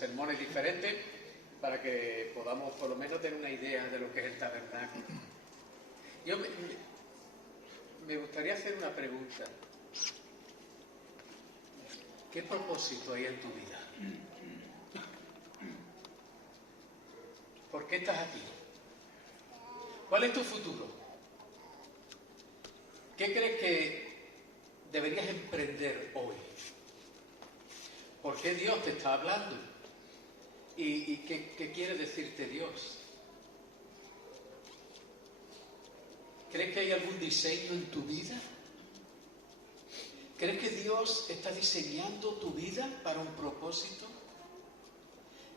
sermones diferentes para que podamos por lo menos tener una idea de lo que es el tabernáculo. Yo me gustaría hacer una pregunta. ¿Qué propósito hay en tu vida? ¿Por qué estás aquí? ¿Cuál es tu futuro? ¿Qué crees que deberías emprender hoy? ¿Por qué Dios te está hablando? ¿Y qué quiere decirte Dios? ¿Crees que hay algún diseño en tu vida? ¿Crees que Dios está diseñando tu vida para un propósito?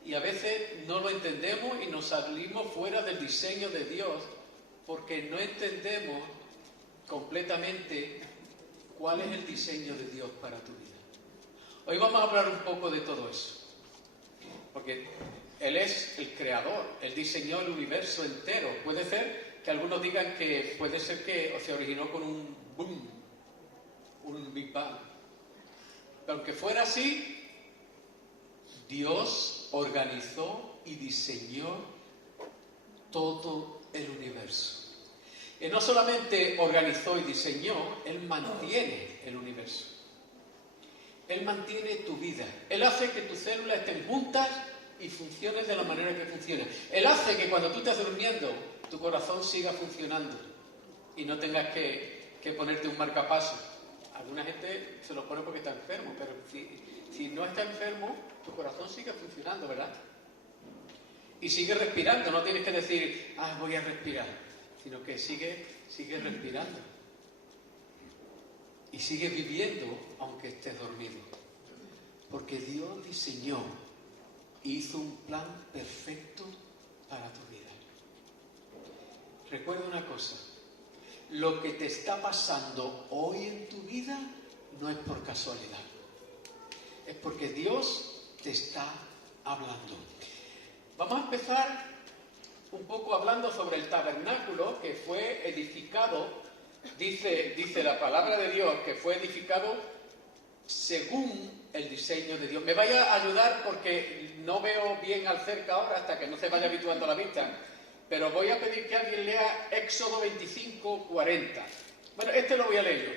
Y a veces no lo entendemos y nos salimos fuera del diseño de Dios porque no entendemos completamente cuál es el diseño de Dios para tu vida. Hoy vamos a hablar un poco de todo eso. Porque Él es el creador, Él diseñó el universo entero. Puede ser que algunos digan que puede ser que se originó con un boom, un Big Bang. Pero aunque fuera así, Dios organizó y diseñó todo el universo. Y no solamente organizó y diseñó, Él mantiene el universo. Él mantiene tu vida. Él hace que tus células estén juntas y funcionen de la manera que funcionan. Él hace que cuando tú estés durmiendo, tu corazón siga funcionando y no tengas que ponerte un marcapaso. Alguna gente se lo pone porque está enfermo, pero si no está enfermo, tu corazón sigue funcionando, ¿verdad? Y sigue respirando, no tienes que decir, voy a respirar, sino que sigue respirando. Y sigue viviendo aunque estés dormido. Porque Dios diseñó y hizo un plan perfecto para tu vida. Recuerda una cosa, lo que te está pasando hoy en tu vida no es por casualidad. Es porque Dios te está hablando. Vamos a empezar un poco hablando sobre el tabernáculo que fue edificado. Dice la palabra de Dios que fue edificado según el diseño de Dios. Me vaya a ayudar porque no veo bien al cerca ahora hasta que no se vaya habituando la vista. Pero voy a pedir que alguien lea Éxodo 25:40. Bueno, este lo voy a leer yo,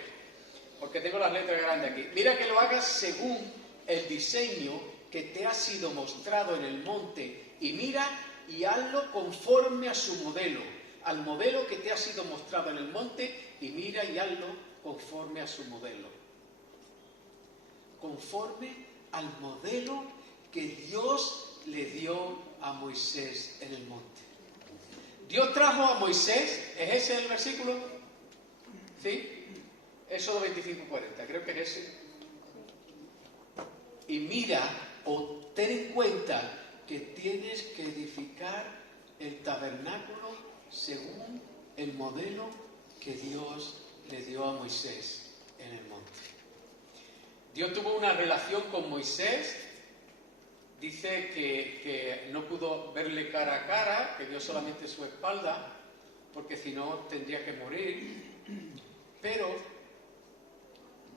porque tengo las letras grandes aquí. Mira que lo hagas según el diseño que te ha sido mostrado en el monte, y mira y hazlo conforme a su modelo, al modelo que te ha sido mostrado en el monte, y mira y hazlo conforme a su modelo. Conforme al modelo que Dios le dio a Moisés en el monte. Dios trajo a Moisés, ¿es ese el versículo? ¿Sí? Éxodo 25:40, creo que es ese. Y mira, o ten en cuenta que tienes que edificar el tabernáculo según el modelo que Dios le dio a Moisés en el monte. Dios tuvo una relación con Moisés. Dice que no pudo verle cara a cara, que vio solamente su espalda, porque si no tendría que morir. Pero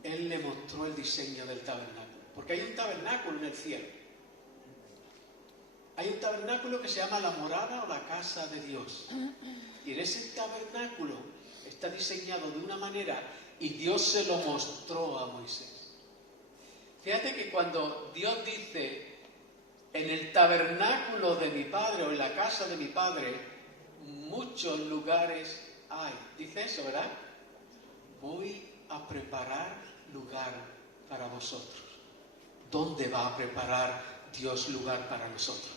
Él le mostró el diseño del tabernáculo. Porque hay un tabernáculo en el cielo. Hay un tabernáculo que se llama la morada o la casa de Dios. Y en ese tabernáculo está diseñado de una manera y Dios se lo mostró a Moisés. Fíjate que cuando Dios dice, en el tabernáculo de mi Padre o en la casa de mi Padre, muchos lugares hay. Dice eso, ¿verdad? Voy a preparar lugar para vosotros. ¿Dónde va a preparar Dios lugar para nosotros?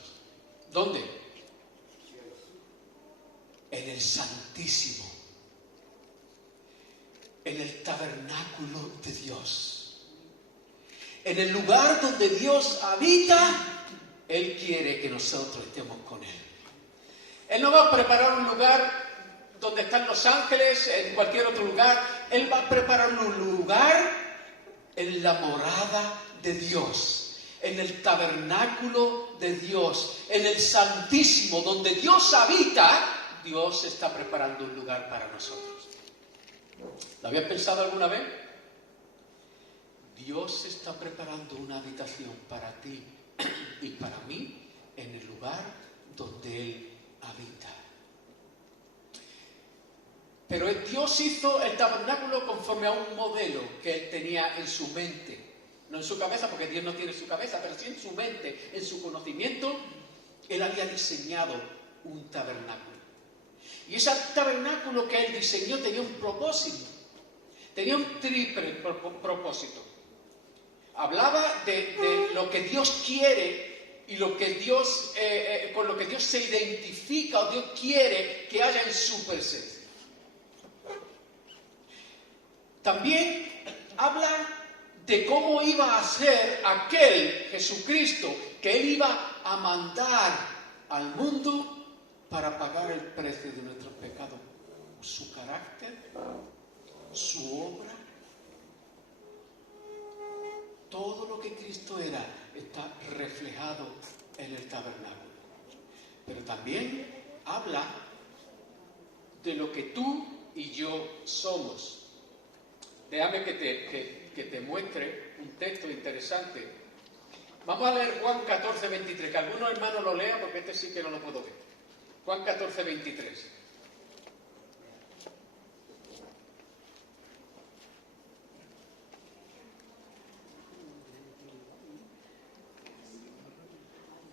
¿Dónde? En el Santísimo. En el tabernáculo de Dios. En el lugar donde Dios habita, Él quiere que nosotros estemos con Él. Él no va a preparar un lugar donde están los ángeles, en cualquier otro lugar. Él va a preparar un lugar en la morada de Dios, en el tabernáculo de Dios, en el Santísimo, donde Dios habita. Dios está preparando un lugar para nosotros. ¿Lo habías pensado alguna vez? Dios está preparando una habitación para ti y para mí en el lugar donde Él habita. Pero Dios hizo el tabernáculo conforme a un modelo que Él tenía en su mente. No en su cabeza, porque Dios no tiene su cabeza, pero sí en su mente, en su conocimiento. Él había diseñado un tabernáculo. Y ese tabernáculo que Él diseñó tenía un propósito. Tenía un triple propósito. Hablaba de lo que Dios quiere y lo que Dios, con lo que Dios se identifica o Dios quiere que haya en su presencia. También habla de cómo iba a ser aquel Jesucristo que Él iba a mandar al mundo para pagar el precio de nuestros pecados. Su carácter, su obra, todo lo que Cristo era está reflejado en el tabernáculo. Pero también habla de lo que tú y yo somos. Déjame que te muestre un texto interesante. Vamos a leer Juan 14, 23, que algunos hermanos lo lean porque este sí que no lo puedo ver. Juan 14, 23.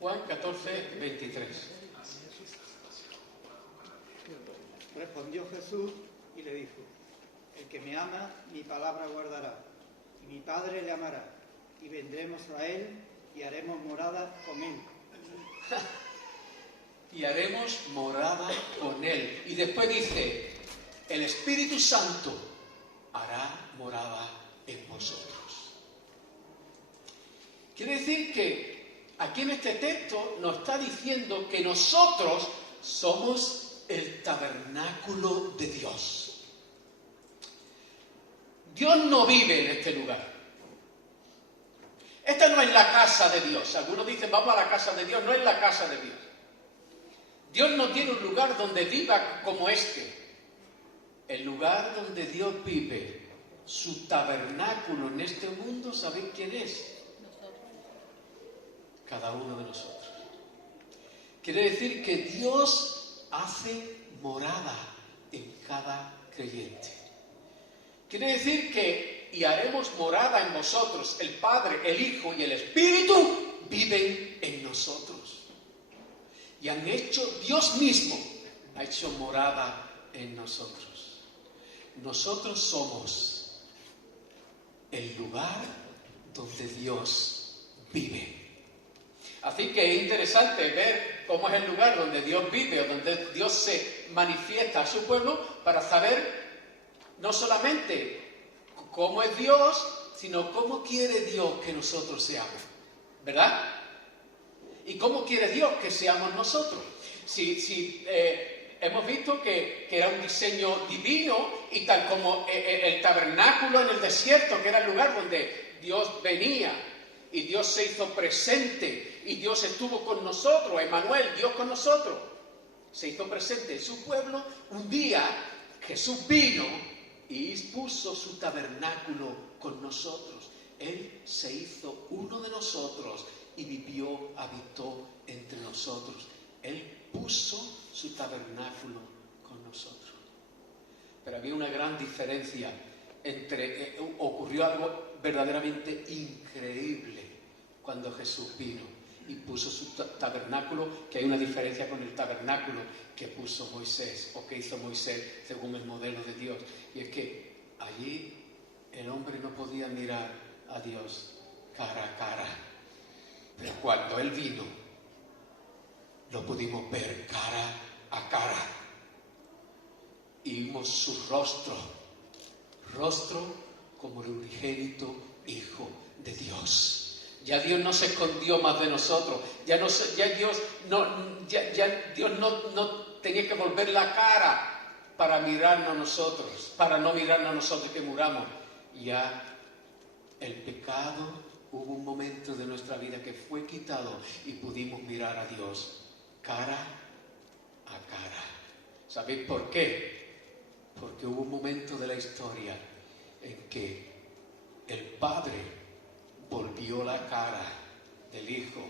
Juan 14, 23. Respondió Jesús y le dijo: el que me ama, mi palabra guardará, y mi Padre le amará, y vendremos a él y haremos morada con él. Y haremos morada con él. Y después dice, el Espíritu Santo hará morada en vosotros. Quiere decir que aquí en este texto nos está diciendo que nosotros somos el tabernáculo de Dios. Dios no vive en este lugar. Esta no es la casa de Dios. Algunos dicen, vamos a la casa de Dios. No es la casa de Dios. Dios no tiene un lugar donde viva como este. El lugar donde Dios vive, su tabernáculo en este mundo, ¿sabéis quién es? Cada uno de nosotros. Quiere decir que Dios hace morada en cada creyente. Quiere decir que, y haremos morada en vosotros, el Padre, el Hijo y el Espíritu viven en nosotros. Y han hecho, Dios mismo ha hecho morada en nosotros. Nosotros somos el lugar donde Dios vive. Así que es interesante ver cómo es el lugar donde Dios vive o donde Dios se manifiesta a su pueblo para saber no solamente cómo es Dios, sino cómo quiere Dios que nosotros seamos. ¿Verdad? ¿Y cómo quiere Dios que seamos nosotros? Hemos visto que era un diseño divino y tal como el tabernáculo en el desierto, que era el lugar donde Dios venía y Dios se hizo presente y Dios estuvo con nosotros, Emmanuel, Dios con nosotros, se hizo presente en su pueblo. Un día Jesús vino y puso su tabernáculo con nosotros. Él se hizo uno de nosotros y vivió, habitó entre nosotros. Él puso su tabernáculo con nosotros. Pero había una gran diferencia ocurrió algo verdaderamente increíble cuando Jesús vino y puso su tabernáculo, que hay una diferencia con el tabernáculo que puso Moisés o que hizo Moisés según el modelo de Dios. Y es que allí el hombre no podía mirar a Dios cara a cara. Pero cuando Él vino, lo pudimos ver cara a cara. Y vimos su rostro como el unigénito Hijo de Dios. Ya Dios no se escondió más de nosotros. Dios no tenía que volver la cara para mirarnos a nosotros, para no mirarnos a nosotros que muramos. Ya el pecado, hubo un momento de nuestra vida que fue quitado y pudimos mirar a Dios cara a cara. ¿Sabéis por qué? Porque hubo un momento de la historia en que el Padre volvió la cara del Hijo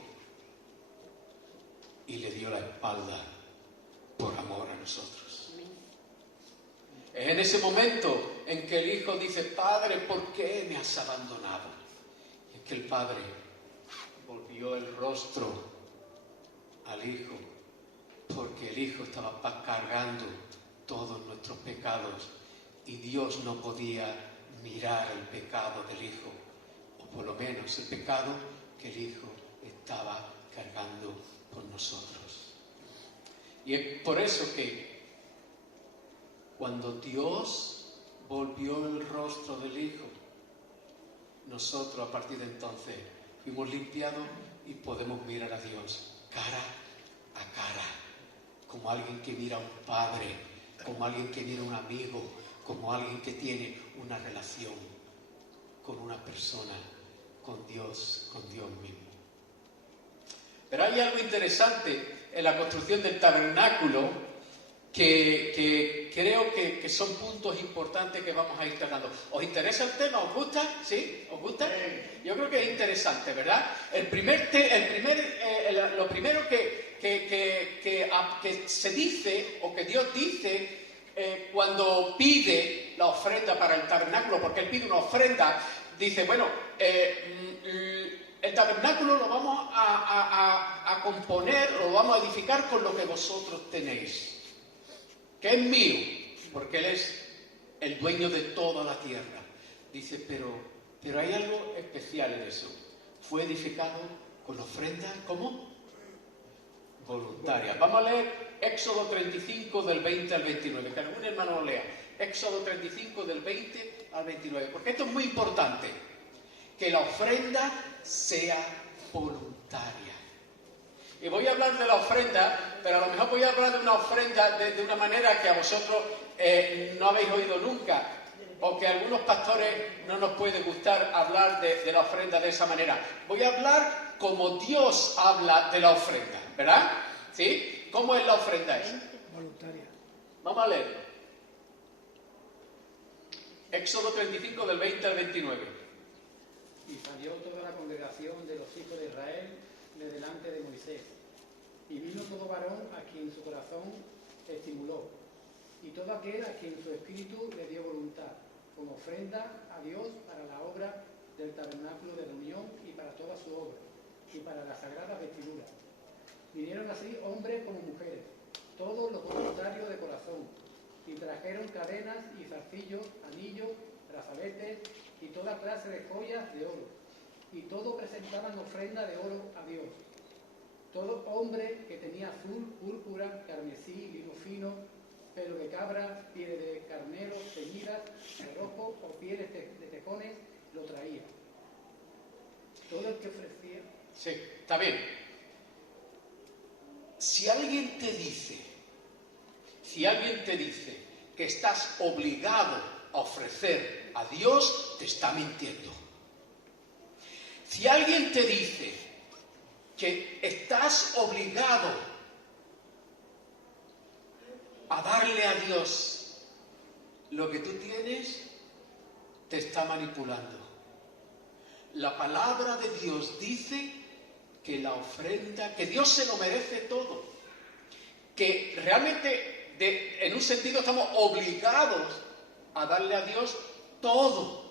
y le dio la espalda por amor a nosotros. Es en ese momento en que el hijo dice: Padre, ¿por qué me has abandonado? Y es que el padre volvió el rostro al hijo, porque el hijo estaba cargando todos nuestros pecados y Dios no podía mirar el pecado del hijo, o por lo menos el pecado que el hijo estaba cargando por nosotros. Y es por eso que cuando Dios volvió el rostro del hijo, nosotros a partir de entonces fuimos limpiados y podemos mirar a Dios cara a cara, como alguien que mira a un padre, como alguien que mira a un amigo, como alguien que tiene una relación con una persona, con Dios mismo. Pero hay algo interesante en la construcción del tabernáculo que creo que son puntos importantes que vamos a ir tratando. ¿Os interesa el tema? ¿Os gusta? ¿Sí? ¿Os gusta? Yo creo que es interesante, ¿verdad? Lo primero que se dice, o que Dios dice cuando pide la ofrenda para el tabernáculo, porque Él pide una ofrenda, dice, bueno, el tabernáculo lo vamos a componer, lo vamos a edificar con lo que vosotros tenéis, que es mío, porque Él es el dueño de toda la tierra. Dice, pero hay algo especial en eso. Fue edificado con ofrenda, ¿cómo? Voluntaria. Vamos a leer Éxodo 35 del 20 al 29. Que algún hermano lo lea. Éxodo 35 del 20 al 29. Porque esto es muy importante. Que la ofrenda sea voluntaria. Y voy a hablar de la ofrenda, pero a lo mejor voy a hablar de una ofrenda de una manera que a vosotros no habéis oído nunca, o que a algunos pastores no nos puede gustar hablar de la ofrenda de esa manera. Voy a hablar como Dios habla de la ofrenda, ¿verdad? ¿Sí? ¿Cómo es la ofrenda esa? Voluntaria. Vamos a leerlo. Éxodo 35 del 20 al 29. Y salió toda la congregación de los hijos de Israel de delante de Moisés. Y vino todo varón a quien su corazón estimuló, y todo aquel a quien su espíritu le dio voluntad, con ofrenda a Dios para la obra del tabernáculo de reunión y para toda su obra, y para las sagradas vestiduras. Vinieron así hombres como mujeres, todos los voluntarios de corazón, y trajeron cadenas y zarcillos, anillos, brazaletes y toda clase de joyas de oro, y todos presentaban ofrenda de oro a Dios. Todo hombre que tenía azul, púrpura, carmesí, lino fino, pelo de cabra, piel de carnero, ceñidas, de rojo o pieles de tejones, lo traía. Todo el que ofrecía... Sí, está bien. Si alguien te dice que estás obligado a ofrecer a Dios, te está mintiendo. Si alguien te dice que estás obligado a darle a Dios lo que tú tienes, te está manipulando. La palabra de Dios dice que la ofrenda, que Dios se lo merece todo, que realmente en un sentido estamos obligados a darle a Dios todo,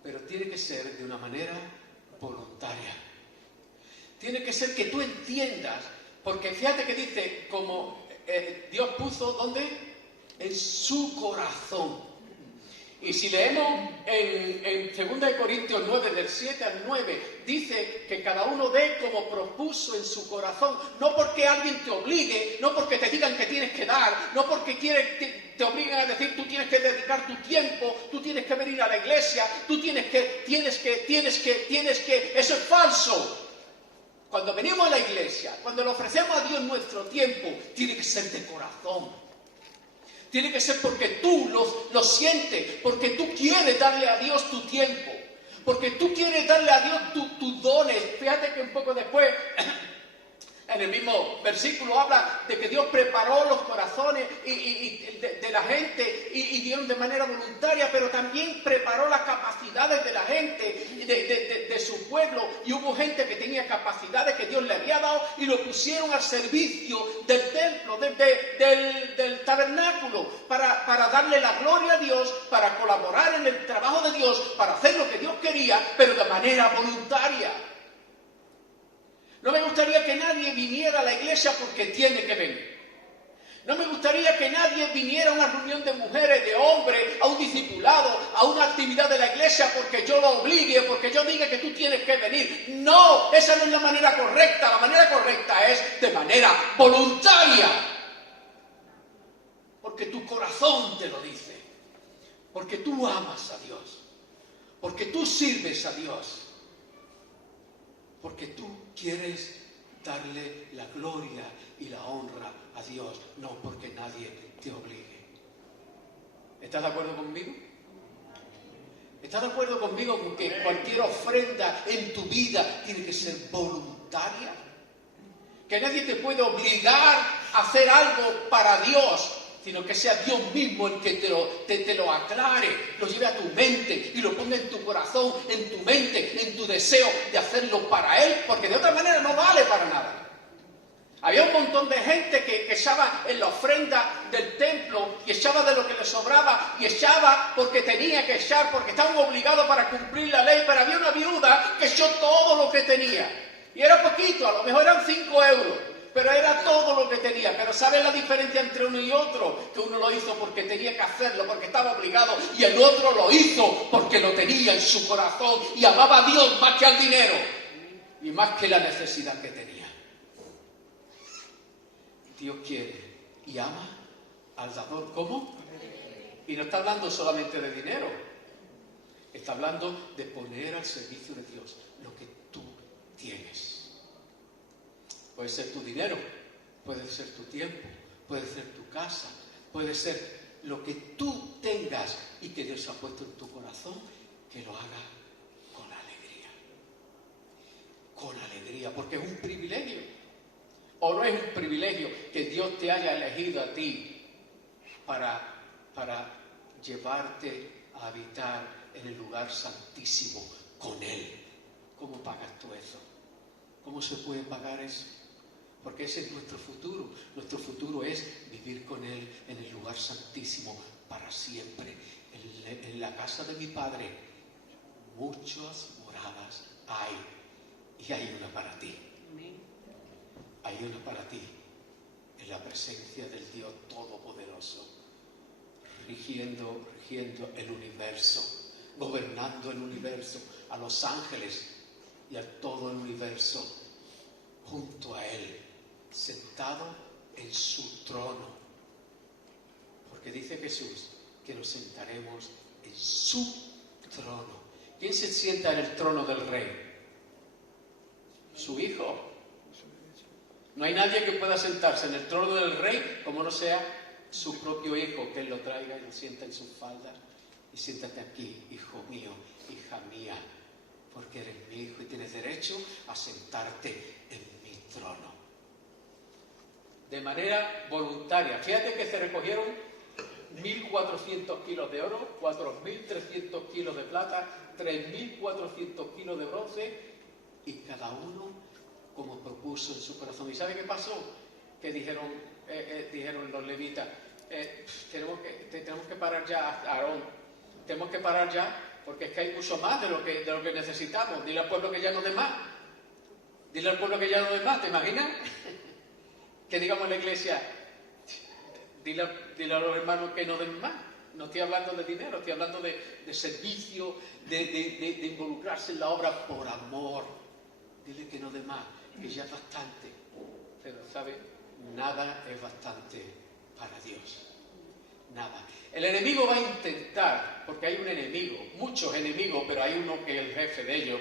pero tiene que ser de una manera voluntaria. Tiene que ser que tú entiendas, porque fíjate que dice, como Dios puso, ¿dónde? En su corazón. Y si leemos en 2 Corintios 9, del 7 al 9, dice que cada uno dé como propuso en su corazón, no porque alguien te obligue, no porque te digan que tienes que dar, no porque te obliguen a decir tú tienes que dedicar tu tiempo, tú tienes que venir a la iglesia, tú tienes que, eso es falso. Cuando venimos a la iglesia, cuando le ofrecemos a Dios nuestro tiempo, tiene que ser de corazón. Tiene que ser porque tú lo sientes, porque tú quieres darle a Dios tu tiempo, porque tú quieres darle a Dios tus dones. Fíjate que un poco después, en el mismo versículo, habla de que Dios preparó los corazones de la gente y dieron de manera voluntaria, pero también preparó las capacidades de la gente, de su pueblo y hubo gente que tenía capacidades que Dios le había dado y lo pusieron al servicio del templo, del tabernáculo, para darle la gloria a Dios, para colaborar en el trabajo de Dios, para hacer lo que Dios quería, pero de manera voluntaria. No me gustaría que nadie viniera a la iglesia porque tiene que venir. No me gustaría que nadie viniera a una reunión de mujeres, de hombres, a un discipulado, a una actividad de la iglesia porque yo lo obligue, porque yo diga que tú tienes que venir. No, esa no es la manera correcta. La manera correcta es de manera voluntaria. Porque tu corazón te lo dice. Porque tú amas a Dios. Porque tú sirves a Dios. Porque tú quieres darle la gloria y la honra a Dios, no porque nadie te obligue. ¿Estás de acuerdo conmigo? ¿Estás de acuerdo conmigo con que cualquier ofrenda en tu vida tiene que ser voluntaria? Que nadie te puede obligar a hacer algo para Dios, sino que sea Dios mismo el que te lo aclare, lo lleve a tu mente y lo ponga en tu corazón, en tu mente, en tu deseo de hacerlo para Él, porque de otra manera no vale para nada. Había un montón de gente que echaba en la ofrenda del templo y echaba de lo que le sobraba y echaba porque tenía que echar, porque estaban obligados para cumplir la ley, pero había una viuda que echó todo lo que tenía. Y era poquito, a lo mejor eran 5 euros, pero era todo lo que tenía. Pero ¿sabes la diferencia entre uno y otro? Que uno lo hizo porque tenía que hacerlo, porque estaba obligado, y el otro lo hizo porque lo tenía en su corazón y amaba a Dios más que al dinero y más que la necesidad que tenía. Dios quiere y ama al dador. ¿Cómo? Y no está hablando solamente de dinero. Está hablando de poner al servicio de Dios lo que tú tienes. Puede ser tu dinero, puede ser tu tiempo, puede ser tu casa, puede ser lo que tú tengas y que Dios ha puesto en tu corazón, que lo haga con alegría. Con alegría, porque es un privilegio. ¿O no es un privilegio que Dios te haya elegido a ti para llevarte a habitar en el lugar santísimo con Él? ¿Cómo pagas tú eso? ¿Cómo se puede pagar eso? Porque ese es nuestro futuro. Nuestro futuro es vivir con Él en el lugar santísimo para siempre. En la casa de mi Padre muchas moradas hay, y hay una para ti. Hay una para ti, en la presencia del Dios Todopoderoso, rigiendo el universo, gobernando el universo, a los ángeles y a todo el universo, junto a Él, sentado en su trono. Porque dice Jesús que nos sentaremos en su trono. ¿Quién se sienta en el trono del Rey? Su Hijo. No hay nadie que pueda sentarse en el trono del Rey como no sea su propio Hijo, que Él lo traiga y lo sienta en su falda. Y siéntate aquí, hijo mío, hija mía, porque eres mi hijo y tienes derecho a sentarte en mi trono. De manera voluntaria. Fíjate que se recogieron 1.400 kilos de oro, 4.300 kilos de plata, 3.400 kilos de bronce, y cada uno como propuso en su corazón. ¿Y sabe qué pasó? Que dijeron los levitas, tenemos que parar ya, Aarón, tenemos que parar ya, porque es que hay mucho más de lo que necesitamos. Dile al pueblo que ya no dé más. Dile al pueblo que ya no dé más, ¿te imaginas? Que digamos en la iglesia, dile a los hermanos que no den más. No estoy hablando de dinero, estoy hablando de servicio, de involucrarse en la obra por amor. Dile que no dé más, que ya es bastante. Pero, ¿sabe? Nada es bastante para Dios. Nada. El enemigo va a intentar, porque hay un enemigo, muchos enemigos, pero hay uno que es el jefe de ellos,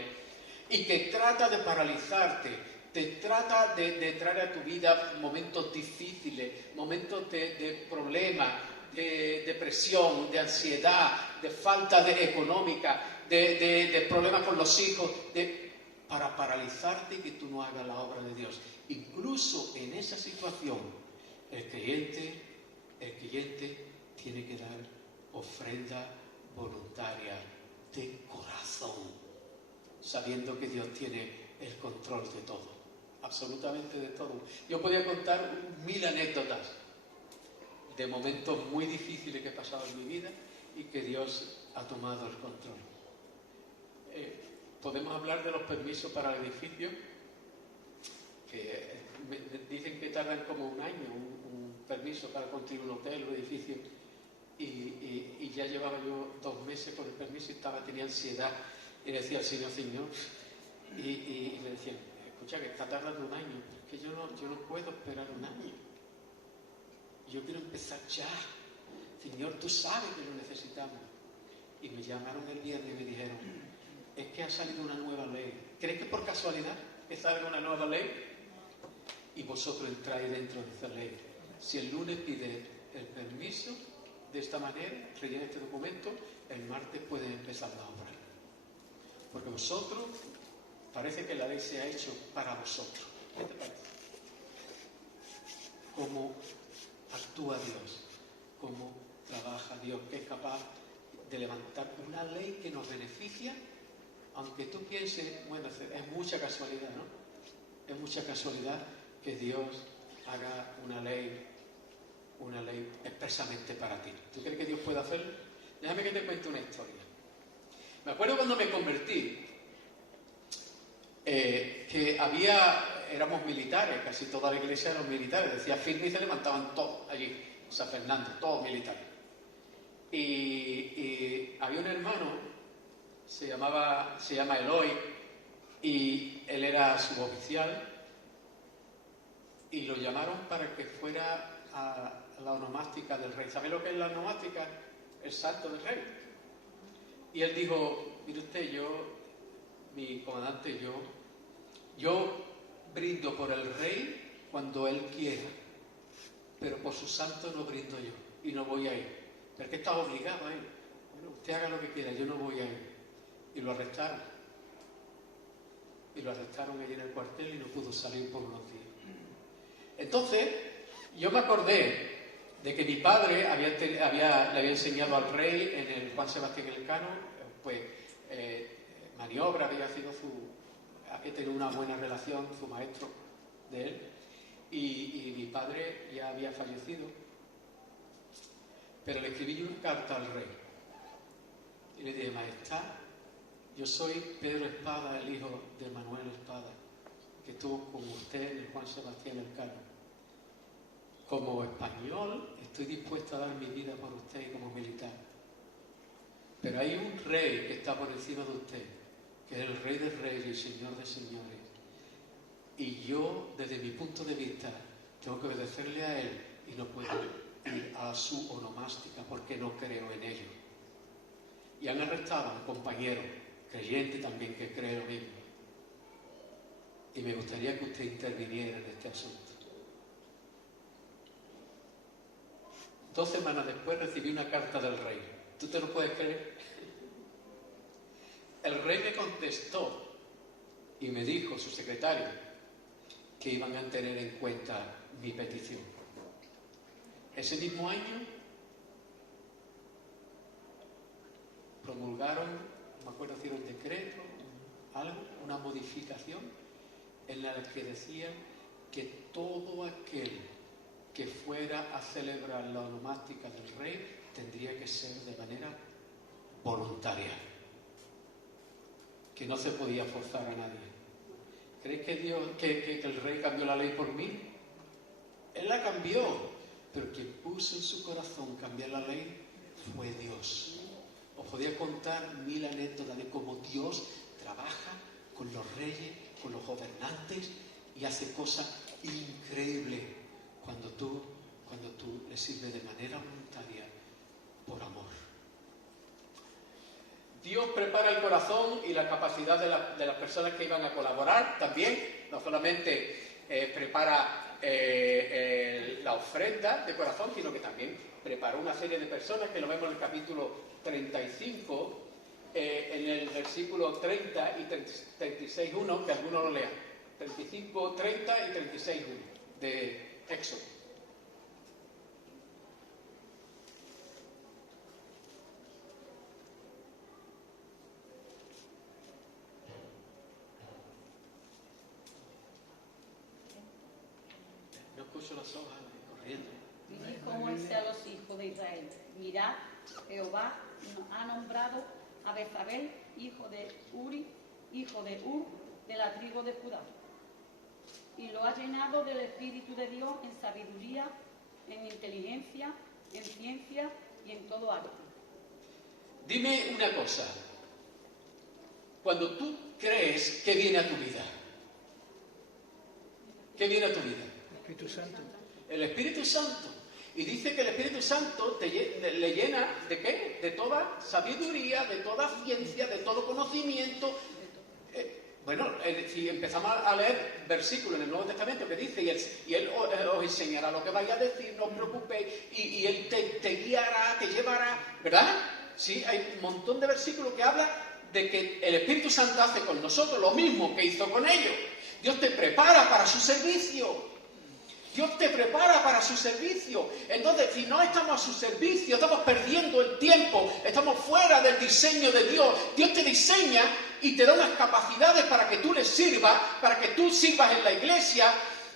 y que trata de paralizarte, te trata de traer a tu vida momentos difíciles, momentos de problemas, de depresión, de ansiedad, de falta de económica, de problemas con los hijos, para paralizarte y que tú no hagas la obra de Dios. Incluso en esa situación, el creyente tiene que dar ofrenda voluntaria de corazón. sabiendo que Dios tiene el control de todo, absolutamente de todo. Yo podía contar 1000 anécdotas de momentos muy difíciles que he pasado en mi vida y que Dios ha tomado el control. Podemos hablar de los permisos para el edificio, que me dicen que tardan como un año, un permiso para construir un hotel o un edificio, y ya llevaba yo 2 meses con el permiso y tenía ansiedad, y le decía al Señor, y me decían, escucha, que está tardando un año, pero es que yo no puedo esperar un año, yo quiero empezar ya, Señor, tú sabes que lo necesitamos. Y me llamaron el viernes y me dijeron, es que ha salido una nueva ley. ¿Crees que por casualidad que salga una nueva ley? Y vosotros entráis dentro de esa ley. Si el lunes pide el permiso de esta manera, rellena este documento, el martes pueden empezar la obra. Porque vosotros, parece que la ley se ha hecho para vosotros. ¿Qué te parece? ¿Cómo actúa Dios? ¿Cómo trabaja Dios? Que es capaz de levantar una ley que nos beneficia, aunque tú pienses, bueno, es mucha casualidad, ¿no? Es mucha casualidad que Dios haga una ley expresamente para ti. ¿Tú crees que Dios puede hacerlo? Déjame que te cuente una historia. Me acuerdo cuando me convertí, que éramos militares, casi toda la iglesia eran militares, decía firme y se levantaban todos allí, en San Fernando, todos militares. Y había un hermano, se llama Eloy, y él era suboficial, y lo llamaron para que fuera a la onomástica del rey. ¿Sabe lo que es la onomástica? El salto del rey. Y él dijo, mire usted, mi comandante, yo brindo por el rey cuando él quiera, pero por su santo no brindo yo, y no voy a ir. Pero es que está obligado a ir. Bueno, usted haga lo que quiera, yo no voy a ir. Y lo arrestaron. Y lo arrestaron allí en el cuartel y no pudo salir por unos días. Entonces, yo me acordé de que mi padre le había enseñado al rey en el Juan Sebastián Elcano, pues maniobra, había tenido una buena relación, su maestro de él, y mi padre ya había fallecido, pero le escribí una carta al rey y le dije, Majestad, yo soy Pedro Espada, el hijo de Manuel Espada, que estuvo con usted en el Juan Sebastián Elcano. Como español estoy dispuesto a dar mi vida por usted y como militar. Pero hay un rey que está por encima de usted, que es el Rey de Reyes y el Señor de Señores. Y yo, desde mi punto de vista, tengo que obedecerle a él y no puedo ir a su onomástica porque no creo en ello. Y han arrestado a un compañero creyente también que cree lo mismo. Y me gustaría que usted interviniera en este asunto. 2 semanas después recibí una carta del rey. ¿Tú te lo puedes creer? El rey me contestó y me dijo, su secretario, que iban a tener en cuenta mi petición. Ese mismo año promulgaron, no me acuerdo si era un decreto, una modificación en la que decía que todo aquel que fuera a celebrar la onomástica del rey tendría que ser de manera voluntaria, que no se podía forzar a nadie. ¿Crees que el rey cambió la ley por mí? Él la cambió, pero quien puso en su corazón cambiar la ley fue Dios. Os podía contar 1000 anécdotas de cómo Dios trabaja con los reyes, con los gobernantes y hace cosas increíbles cuando tú le sirves de manera voluntaria por amor. Dios prepara el corazón y la capacidad de las personas que iban a colaborar también. No solamente prepara la ofrenda de corazón, sino que también preparó una serie de personas, que lo vemos en el capítulo 35, en el versículo 30 y 36.1, que algunos lo lean. 35, 30 y 36.1 de Éxodo. las hojas corriendo. Y dijo Moisés a los hijos de Israel: mirad, Jehová ha nombrado a Bezalel, hijo de Uri, hijo de Ur, de la tribu de Judá, y lo ha llenado del Espíritu de Dios en sabiduría, en inteligencia, en ciencia y en todo arte. Dime una cosa. Cuando tú crees, ¿qué viene a tu vida? ¿Qué viene a tu vida? Espíritu Santo. El Espíritu Santo. Y dice que el Espíritu Santo le llena ¿de qué? De toda sabiduría, de toda ciencia, de todo conocimiento. Si empezamos a leer versículos en el Nuevo Testamento que dice, y él os enseñará lo que vaya a decir, no os preocupéis, y Él te guiará, te llevará, ¿verdad? Sí, hay un montón de versículos que habla de que el Espíritu Santo hace con nosotros lo mismo que hizo con ellos. Dios te prepara para su servicio. Dios te prepara para su servicio. Entonces, si no estamos a su servicio, estamos perdiendo el tiempo, estamos fuera del diseño de Dios. Dios te diseña y te da unas capacidades para que tú le sirvas, para que tú sirvas en la iglesia,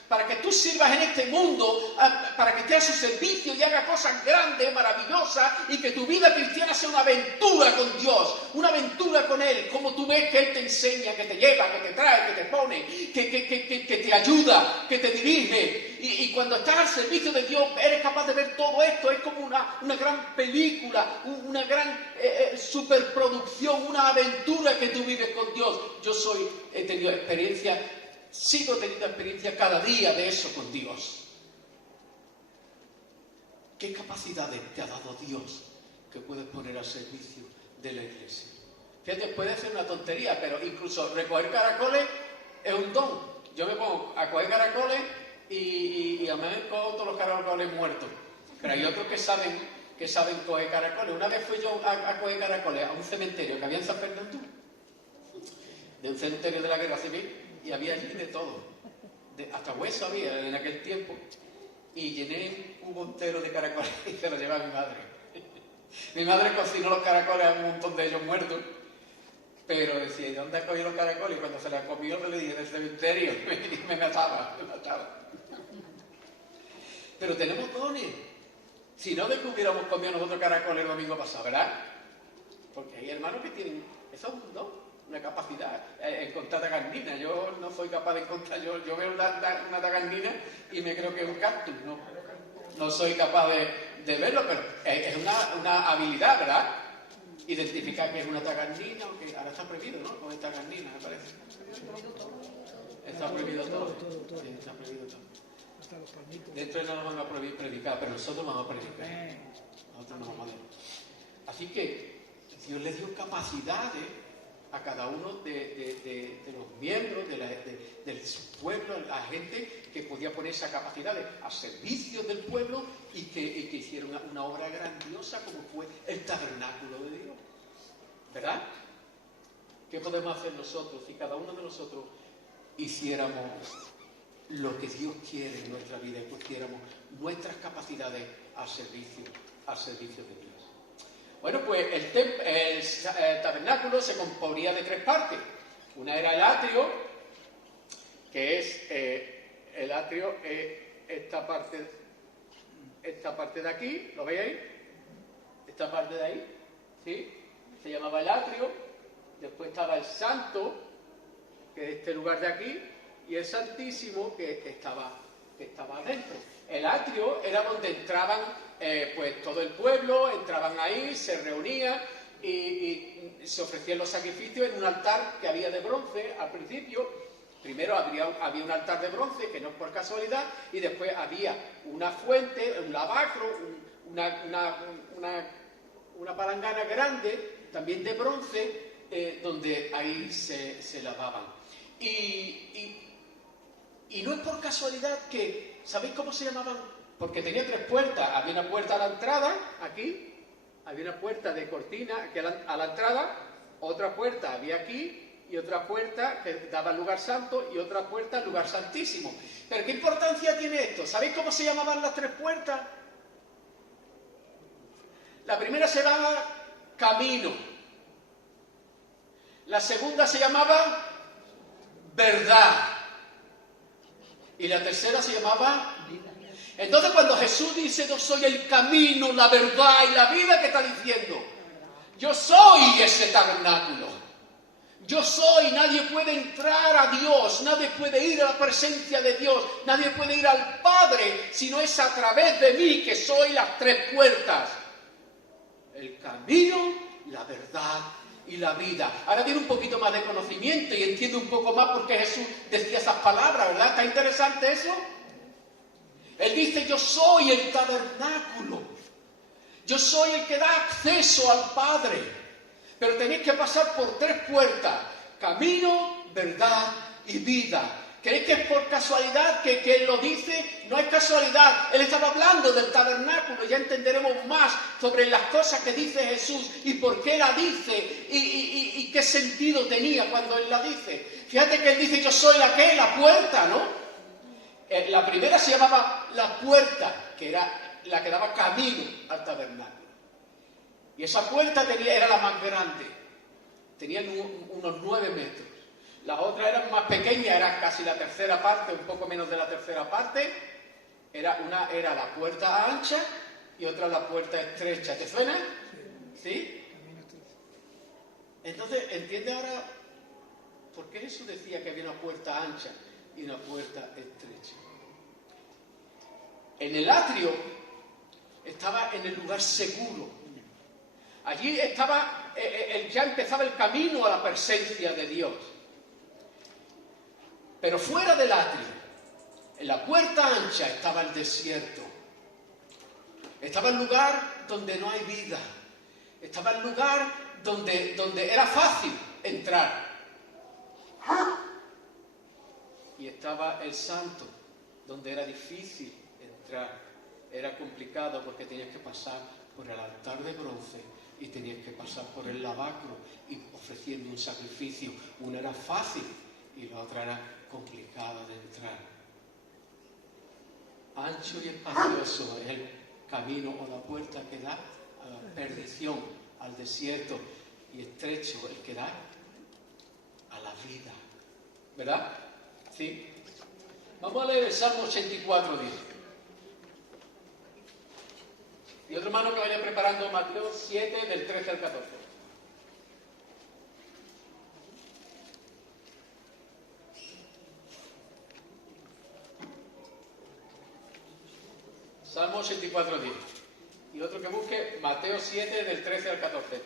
para que tú sirvas en este mundo, para que estés a su servicio y haga cosas grandes, maravillosas, y que tu vida cristiana sea una aventura con Dios, una aventura con Él, como tú ves que Él te enseña, que te lleva, que te trae, que te pone, que te ayuda, que te dirige. Y cuando estás al servicio de Dios, eres capaz de ver todo esto. Es como una gran película, una gran superproducción, una aventura que tú vives con Dios. He tenido experiencia. Sigo teniendo experiencia cada día de eso con Dios. ¿Qué capacidades te ha dado Dios que puedes poner al servicio de la iglesia? Fíjate, puede ser una tontería, pero incluso recoger caracoles es un don. Yo me pongo a coger caracoles y a mí me cojo todos los caracoles muertos. Pero hay otros que saben coger caracoles. Una vez fui yo a coger caracoles a un cementerio que había en San Fernando, de un cementerio de la Guerra Civil. Y había allí de todo, hasta hueso había en aquel tiempo, y llené un cubo entero de caracoles y se lo llevé a mi madre. Mi madre cocinó los caracoles a un montón de ellos muertos, pero decía, ¿y dónde has cogido los caracoles? Y cuando se la comió le dije, del cementerio, y me mataba. Pero tenemos dones. Si no, de que hubiéramos comido nosotros caracoles el domingo pasado, ¿verdad? Porque hay hermanos que tienen, eso es un don. Una capacidad, encontrar tagarnina. Yo no soy capaz de encontrar, yo veo una tagarnina y me creo que es un cactus, no soy capaz de verlo, pero es una habilidad, ¿verdad? Identificar que es una tagarnina, o que ahora está prohibido, ¿no? Con esta tagarnina, me parece. Está prohibido todo. Sí, está prohibido todo. Dentro de nada nos van a prohibir predicar, pero nosotros vamos a predicar. Nosotros nos vamos a ver. Así que Dios le dio capacidades a cada uno de los miembros del pueblo, a la gente que podía poner esa capacidad a servicio del pueblo y que hicieron una obra grandiosa como fue el tabernáculo de Dios. ¿Verdad? ¿Qué podemos hacer nosotros si cada uno de nosotros hiciéramos lo que Dios quiere en nuestra vida y pusiéramos nuestras capacidades al servicio de Dios? Bueno, pues el tabernáculo se componía de tres partes. Una era el atrio, que es el atrio, esta parte de aquí, ¿lo veis ahí? Esta parte de ahí, ¿sí? Se llamaba el atrio. Después estaba el santo, que es este lugar de aquí, y el santísimo, que estaba adentro. El atrio era donde entraban pues todo el pueblo, entraban ahí, se reunían y se ofrecían los sacrificios en un altar que había de bronce al principio. Primero había un altar de bronce, que no es por casualidad, y después había una fuente, un lavacro, una palangana grande, también de bronce, donde ahí se lavaban. Y no es por casualidad que, ¿sabéis cómo se llamaban? Porque tenía tres puertas. Había una puerta a la entrada, aquí, había una puerta de cortina aquí a la entrada, otra puerta había aquí, y otra puerta que daba al lugar santo, y otra puerta al lugar santísimo. Pero ¿qué importancia tiene esto? ¿Sabéis cómo se llamaban las tres puertas? La primera se llamaba Camino. La segunda se llamaba Verdad. Y la tercera se llamaba Entonces cuando Jesús dice yo soy el camino, la verdad y la vida, ¿qué está diciendo? Yo soy ese tabernáculo. Yo soy, nadie puede entrar a Dios, nadie puede ir a la presencia de Dios, nadie puede ir al Padre si no es a través de mí, que soy las tres puertas. El camino, la verdad y la vida. Ahora tiene un poquito más de conocimiento y entiende un poco más por qué Jesús decía esas palabras, ¿verdad? ¿Está interesante eso? Él dice, yo soy el tabernáculo. Yo soy el que da acceso al Padre. Pero tenéis que pasar por tres puertas. Camino, verdad y vida. ¿Creéis que es por casualidad que Él lo dice? No es casualidad. Él estaba hablando del tabernáculo. Ya entenderemos más sobre las cosas que dice Jesús y por qué la dice y qué sentido tenía cuando Él la dice. Fíjate que Él dice, yo soy la puerta, ¿no? La primera se llamaba la puerta, que era la que daba camino al tabernáculo. Y esa puerta era la más grande. Tenían unos 9 metros. Las otras eran más pequeñas, eran casi la tercera parte, un poco menos de la tercera parte. Una era la puerta ancha y otra la puerta estrecha. ¿Te suena? ¿Sí? Entonces, ¿entiende ahora por qué Jesús decía que había una puerta ancha y una puerta estrecha? En el atrio estaba en el lugar seguro. Allí ya empezaba el camino a la presencia de Dios. Pero fuera del atrio, en la puerta ancha, estaba el desierto. Estaba el lugar donde no hay vida. Estaba el lugar donde era fácil entrar. Y estaba el santo, donde era difícil entrar. Era complicado porque tenías que pasar por el altar de bronce y tenías que pasar por el lavacro y ofreciendo un sacrificio. Una era fácil y la otra era complicada de entrar. Ancho y espacioso es el camino o la puerta que da a la perdición, al desierto, y estrecho el que da a la vida. ¿Verdad? ¿Sí? Vamos a leer el Salmo 84, 10. Y otro hermano que vaya preparando Mateo 7, del 13 al 14. Salmo 84, 10. Y otro que busque Mateo 7, del 13 al 14.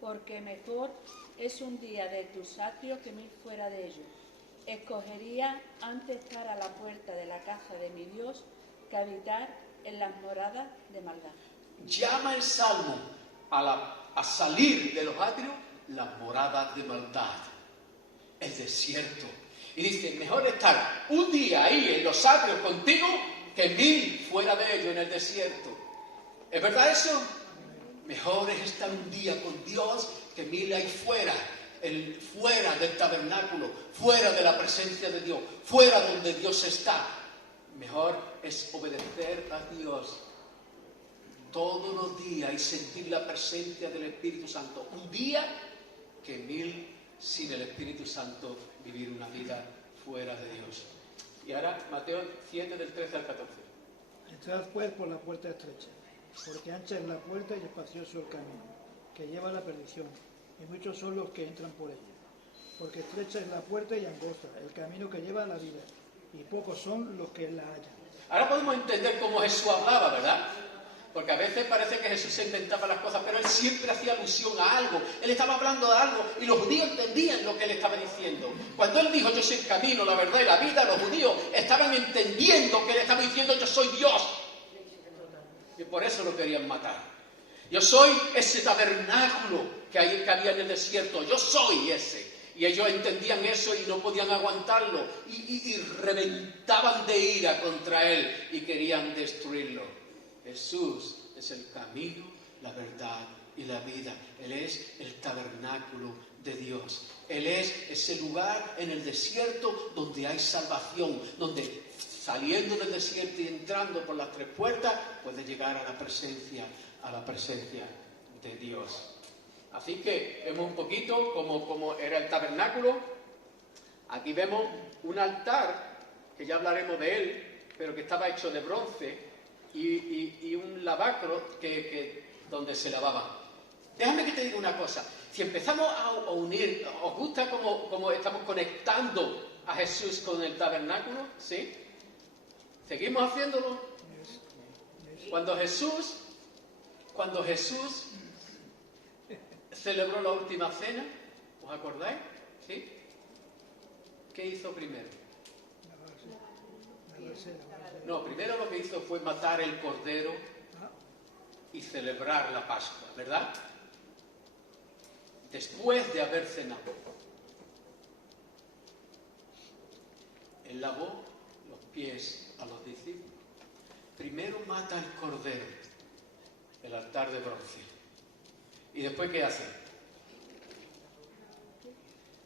Porque mejor es un día de tus atrios que 1000 fuera de ellos. Escogería antes estar a la puerta de la casa de mi Dios que habitar en las moradas de maldad. Llama el Salmo a salir de los atrios las moradas de maldad, el desierto. Y dice, mejor estar un día ahí en los atrios contigo que 1000 fuera de ellos en el desierto. ¿Es verdad eso? Mejor es estar un día con Dios que 1000 ahí fuera, fuera del tabernáculo, fuera de la presencia de Dios, fuera donde Dios está. Mejor es obedecer a Dios todos los días y sentir la presencia del Espíritu Santo. Un día que 1000 sin el Espíritu Santo vivir una vida fuera de Dios. Y ahora Mateo 7 del 13 al 14. Entrad pues por la puerta estrecha, porque ancha es la puerta y espacioso el camino, que lleva a la perdición, y muchos son los que entran por ella. Porque estrecha es la puerta y angosta el camino que lleva a la vida, y pocos son los que la hallan. Ahora podemos entender cómo Jesús hablaba, ¿verdad? Porque a veces parece que Jesús se inventaba las cosas, pero Él siempre hacía alusión a algo. Él estaba hablando de algo y los judíos entendían lo que Él estaba diciendo. Cuando Él dijo, yo soy el camino, la verdad y la vida, los judíos estaban entendiendo que Él estaba diciendo, yo soy Dios. Y por eso lo querían matar. Yo soy ese tabernáculo que había en el desierto. Yo soy ese. Y ellos entendían eso y no podían aguantarlo. Y reventaban de ira contra Él y querían destruirlo. Jesús es el camino, la verdad y la vida. Él es el tabernáculo de Dios. Él es ese lugar en el desierto donde hay salvación, donde saliendo del desierto y entrando por las tres puertas puedes llegar a la presencia de Dios. Así que vemos un poquito cómo era el tabernáculo. Aquí vemos un altar, que ya hablaremos de él, pero que estaba hecho de bronce, y un lavacro donde se lavaba. Déjame que te diga una cosa. Si empezamos a unir, ¿os gusta cómo estamos conectando a Jesús con el tabernáculo? ¿Sí? ¿Seguimos haciéndolo? Cuando Jesús celebró la última cena, ¿os acordáis? ¿Sí? ¿Qué hizo primero? No, primero lo que hizo fue matar el cordero y celebrar la Pascua, ¿verdad? Después de haber cenado. Él lavó los pies a los discípulos. Primero mata el cordero, el altar de bronce. ¿Y después qué hace?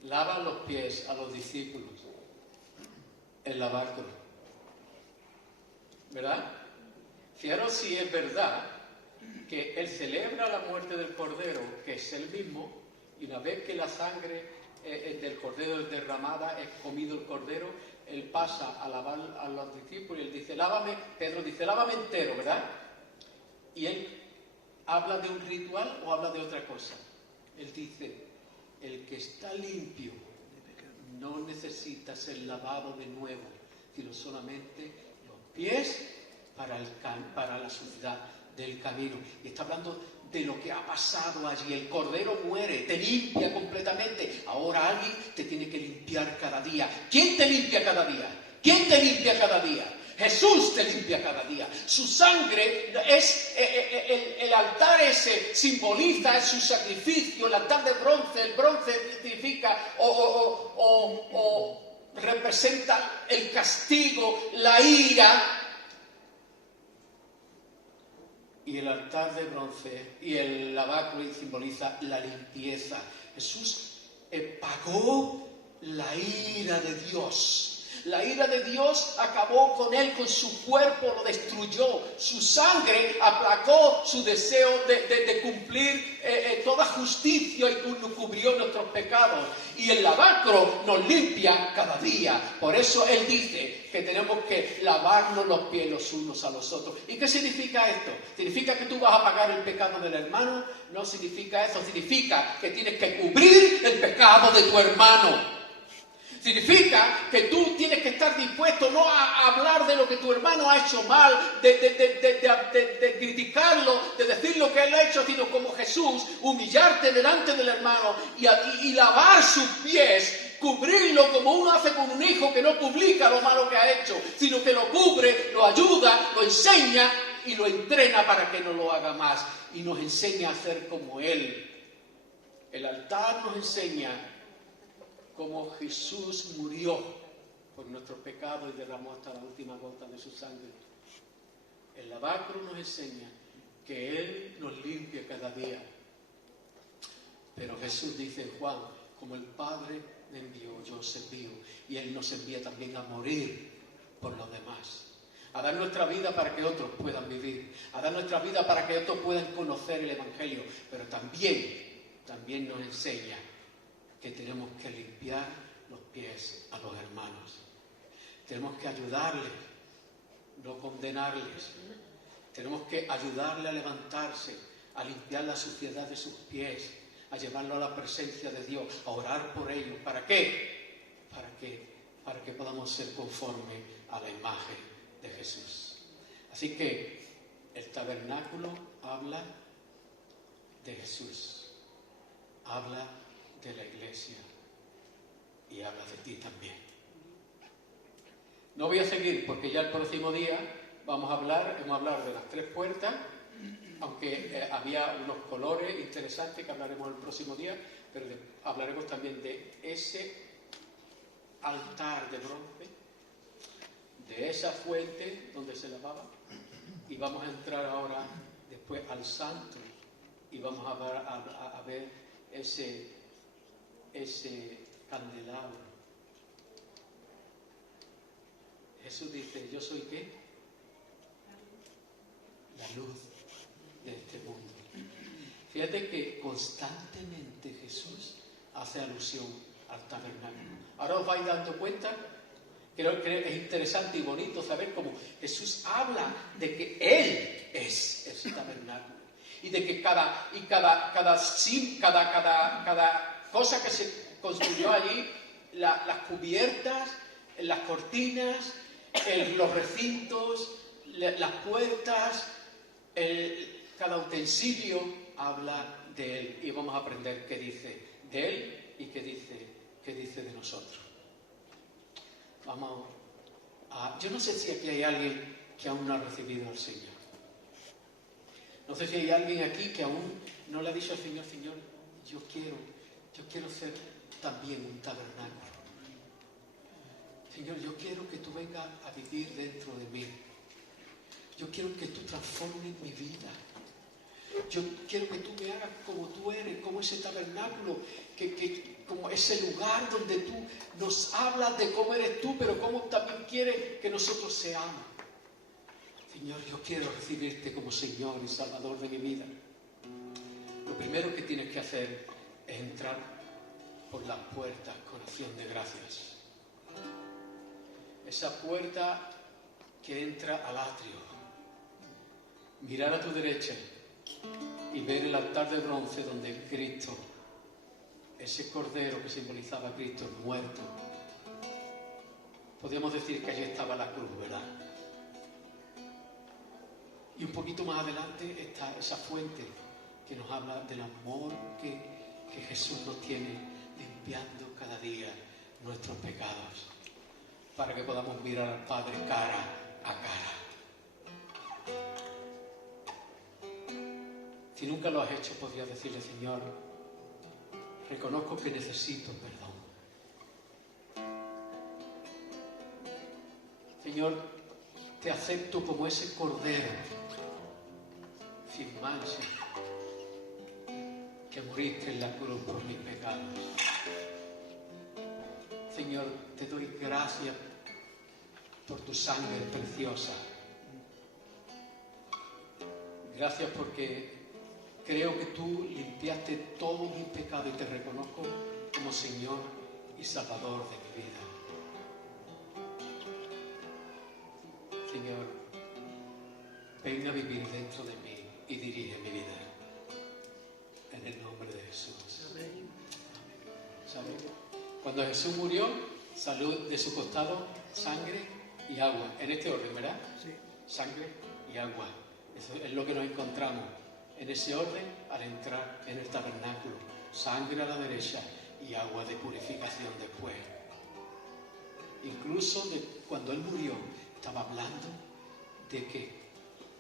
Lava los pies a los discípulos, el lavacro. ¿Verdad? Fijaros si es verdad que él celebra la muerte del cordero, que es el mismo, y una vez que la sangre del cordero es derramada, es comido el cordero, él pasa a lavar a los discípulos y él dice, lávame, Pedro dice, lávame entero, ¿verdad? Y él habla de un ritual o habla de otra cosa. Él dice, el que está limpio no necesita ser lavado de nuevo, sino solamente los pies para la suciedad del camino. Y está hablando de lo que ha pasado allí. El cordero muere, te limpia completamente. Ahora alguien te tiene que limpiar cada día. ¿Quién te limpia cada día? ¿Quién te limpia cada día? Jesús te limpia cada día. Su sangre es el altar ese, simboliza es su sacrificio. El altar de bronce, el bronce significa o representa el castigo, la ira. Y el altar de bronce y el lavacro simboliza la limpieza. Jesús pagó la ira de Dios. La ira de Dios acabó con él, con su cuerpo lo destruyó. Su sangre aplacó su deseo de cumplir toda justicia y cubrió nuestros pecados. Y el lavacro nos limpia cada día. Por eso él dice que tenemos que lavarnos los pies los unos a los otros. ¿Y qué significa esto? ¿Significa que tú vas a pagar el pecado del hermano? No significa eso. Significa que tienes que cubrir el pecado de tu hermano. Significa que tú tienes que estar dispuesto no a hablar de lo que tu hermano ha hecho mal, de criticarlo, de decir lo que él ha hecho, sino como Jesús, humillarte delante del hermano y lavar sus pies, cubrirlo como uno hace con un hijo que no publica lo malo que ha hecho, sino que lo cubre, lo ayuda, lo enseña y lo entrena para que no lo haga más. Y nos enseña a hacer como él. El altar nos enseña como Jesús murió por nuestros pecados y derramó hasta la última gota de su sangre. El lavacro nos enseña que Él nos limpia cada día. Pero Jesús dice en Juan, como el Padre me envió, yo os envío. Y Él nos envía también a morir por los demás. A dar nuestra vida para que otros puedan vivir. A dar nuestra vida para que otros puedan conocer el Evangelio. Pero también nos enseña que tenemos que limpiar los pies a los hermanos. Tenemos que ayudarles, no condenarles. Tenemos que ayudarle a levantarse, a limpiar la suciedad de sus pies, a llevarlo a la presencia de Dios, a orar por ellos. ¿Para qué? Para que podamos ser conforme a la imagen de Jesús. Así que el tabernáculo habla de Jesús, habla de la iglesia y habla de ti también. No voy a seguir porque ya el próximo día hemos a hablar de las tres puertas, aunque había unos colores interesantes que hablaremos el próximo día, pero hablaremos también de ese altar de bronce, de esa fuente donde se lavaba, y vamos a entrar ahora después al santo y vamos a ver ese candelabro. Jesús dice, ¿yo soy qué? La luz de este mundo. Fíjate que constantemente Jesús hace alusión al tabernáculo. Ahora os vais dando cuenta, creo que es interesante y bonito saber cómo Jesús habla de que Él es ese tabernáculo. Y de que cada cosa que se construyó allí, las cubiertas, las cortinas, los recintos, las puertas, cada utensilio habla de Él. Y vamos a aprender qué dice de Él y qué dice de nosotros. Yo no sé si aquí hay alguien que aún no ha recibido al Señor. No sé si hay alguien aquí que aún no le ha dicho al Señor, Señor, yo quiero ser también un tabernáculo. Señor, yo quiero que tú vengas a vivir dentro de mí. Yo quiero que tú transformes mi vida. Yo quiero que tú me hagas como tú eres, como ese tabernáculo, como ese lugar donde tú nos hablas de cómo eres tú, pero cómo también quieres que nosotros seamos. Señor, yo quiero recibirte como Señor y Salvador de mi vida. Lo primero que tienes que hacer es entrar por las puertas con acción de gracias. Esa puerta que entra al atrio. Mirar a tu derecha y ver el altar de bronce donde Cristo, ese cordero que simbolizaba a Cristo muerto, podríamos decir que allí estaba la cruz, ¿verdad? Y un poquito más adelante está esa fuente que nos habla del amor que Jesús nos tiene, limpiando cada día nuestros pecados, para que podamos mirar al Padre cara a cara. Si nunca lo has hecho, podrías decirle, Señor, reconozco que necesito perdón. Señor, te acepto como ese cordero sin mancha que moriste en la cruz por mis pecados. Señor, te doy gracias por tu sangre preciosa. Gracias porque creo que tú limpiaste todos mis pecados y te reconozco como Señor y Salvador de mi vida. Señor, ven a vivir dentro de mí y dirige mi vida. En el nombre de Jesús. Amén. ¿Sabe? Cuando Jesús murió, salió de su costado sangre y agua. En este orden, ¿verdad? Sí. Sangre y agua. Eso es lo que nos encontramos en ese orden al entrar en el tabernáculo. Sangre a la derecha y agua de purificación después. Incluso cuando Él murió, estaba hablando de que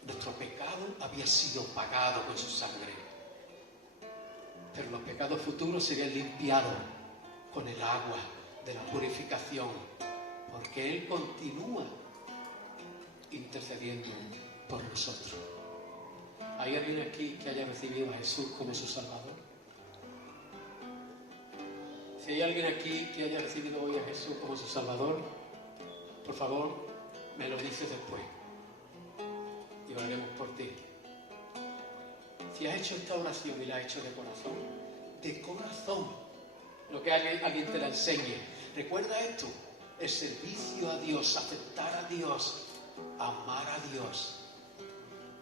nuestro pecado había sido pagado con su sangre. Pero los pecados futuros serían limpiados con el agua de la purificación, porque Él continúa intercediendo por nosotros. ¿Hay alguien aquí que haya recibido a Jesús como su Salvador? Si hay alguien aquí que haya recibido hoy a Jesús como su Salvador, por favor, me lo dices después y oraremos por ti. Si has hecho esta oración y la has hecho de corazón, lo que alguien te la enseñe, recuerda esto: el servicio a Dios, aceptar a Dios, amar a Dios,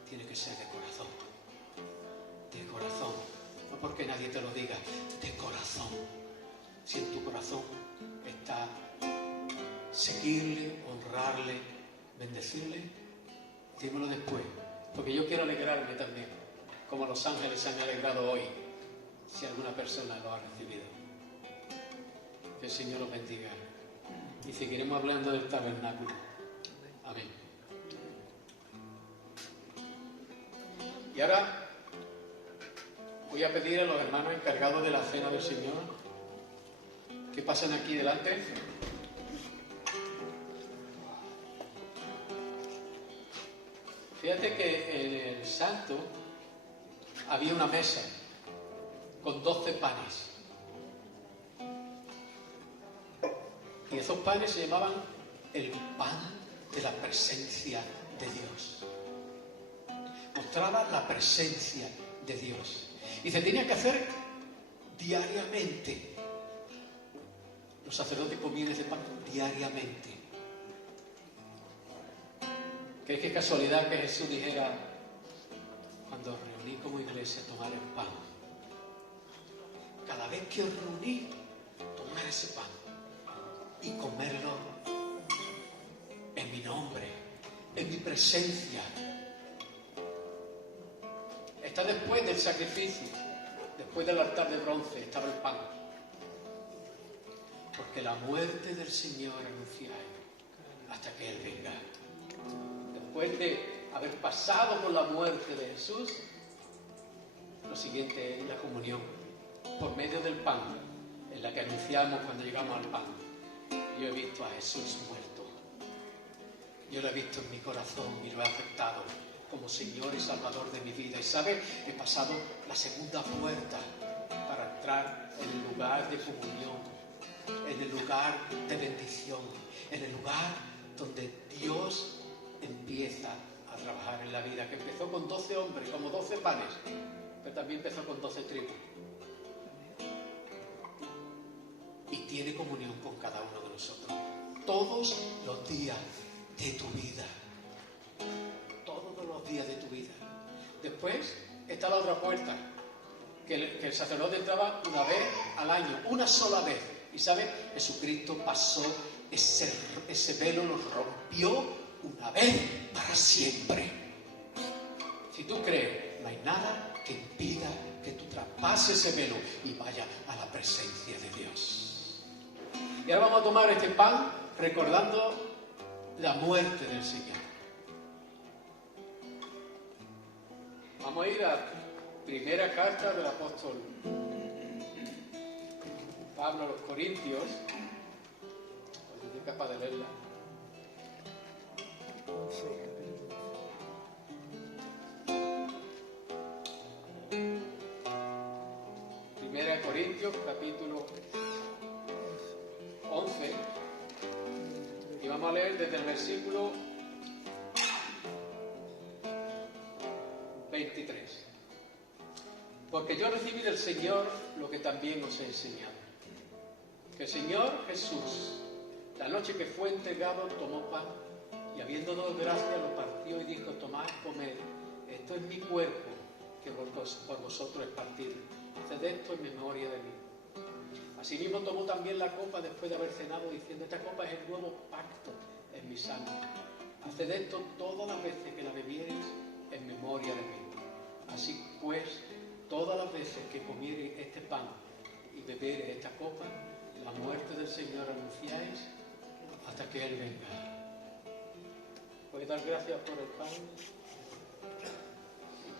tiene que ser de corazón, no porque nadie te lo diga, de corazón. Si en tu corazón está seguirle, honrarle, bendecirle, dímelo después, porque yo quiero alegrarme también, como los ángeles se han alegrado hoy, si alguna persona lo ha recibido. Que el Señor los bendiga y seguiremos hablando del tabernáculo. Amén. Y ahora voy a pedir a los hermanos encargados de la cena del Señor que pasen aquí delante. Fíjate que en el santo había una mesa con 12 panes. Y esos panes se llamaban el pan de la presencia de Dios. Mostraba la presencia de Dios. Y se tenía que hacer diariamente. Los sacerdotes comían ese pan diariamente. ¿Crees que es casualidad que Jesús dijera, cuando os reuní como iglesia, tomar el pan? Cada vez que os reuní, tomar ese pan y comerlo en mi nombre, en mi presencia. Está después del sacrificio, después del altar de bronce, estaba el pan. Porque la muerte del Señor anunciáis hasta que Él venga. Después de haber pasado por la muerte de Jesús, lo siguiente es la comunión, por medio del pan, en la que anunciamos cuando llegamos al pan. Yo he visto a Jesús muerto. Yo lo he visto en mi corazón y lo he aceptado como Señor y Salvador de mi vida. Y ¿sabe? He pasado la segunda puerta para entrar en el lugar de comunión, en el lugar de bendición, en el lugar donde Dios empieza a trabajar en la vida, que empezó con 12 hombres, como 12 panes, pero también empezó con 12 tribus. Y tiene comunión con cada uno de nosotros, todos los días de tu vida. Todos los días de tu vida. Después está la otra puerta, que el sacerdote entraba una vez al año, una sola vez. Y ¿sabes? Jesucristo pasó ese velo, lo rompió una vez para siempre. Si tú crees, no hay nada que impida que tú traspases ese velo y vayas a la presencia de Dios. Y ahora vamos a tomar este pan recordando la muerte del Señor. Vamos a ir a la primera carta del apóstol Pablo a los Corintios. No soy capaz de leerla. Primera de Corintios, capítulo 11. Y vamos a leer desde el versículo 23. Porque yo recibí del Señor lo que también os he enseñado. Que el Señor Jesús, la noche que fue entregado, tomó pan y habiendo dado gracias lo partió y dijo: tomad, comed, esto es mi cuerpo que por vosotros es partido. Haced esto en memoria de mí. Asimismo tomó también la copa después de haber cenado, diciendo: esta copa es el nuevo pacto en mi sangre. Haced esto todas las veces que la bebiereis en memoria de mí. Así pues, todas las veces que comiereis este pan y bebiereis esta copa, la muerte del Señor anunciáis hasta que Él venga. ¿Puedes dar gracias por el pan y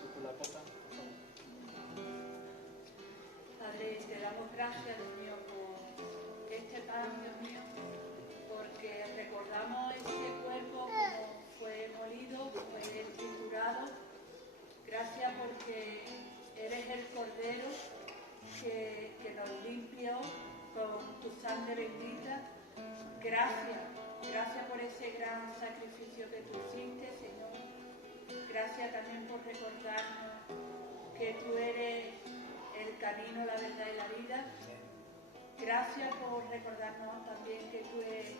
tú por la copa? Padre, te damos gracias, Dios mío, por este pan, Dios mío, porque recordamos este cuerpo como fue molido, fue triturado. Gracias porque eres el Cordero que nos limpió con tu sangre bendita. Gracias por ese gran sacrificio que tú hiciste, Señor. Gracias también por recordarnos que tú eres el camino, la verdad y la vida. Gracias por recordarnos también que tú eres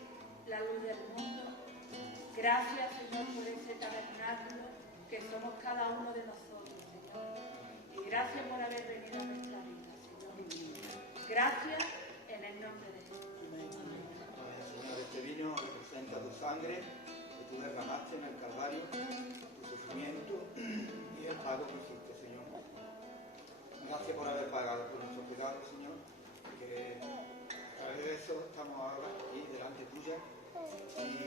la luz del mundo. Gracias, Señor, por ese tabernáculo que somos cada uno de nosotros, Señor. Y gracias por haber venido a nuestra vida, Señor. Gracias en el nombre de Jesús. Señor, este vino representa tu sangre que tú derramaste en el Calvario, tu sufrimiento y el pago que hiciste, Señor. Gracias por haber pagado por nuestros pecados, Señor, que a través de eso estamos ahora aquí delante tuya y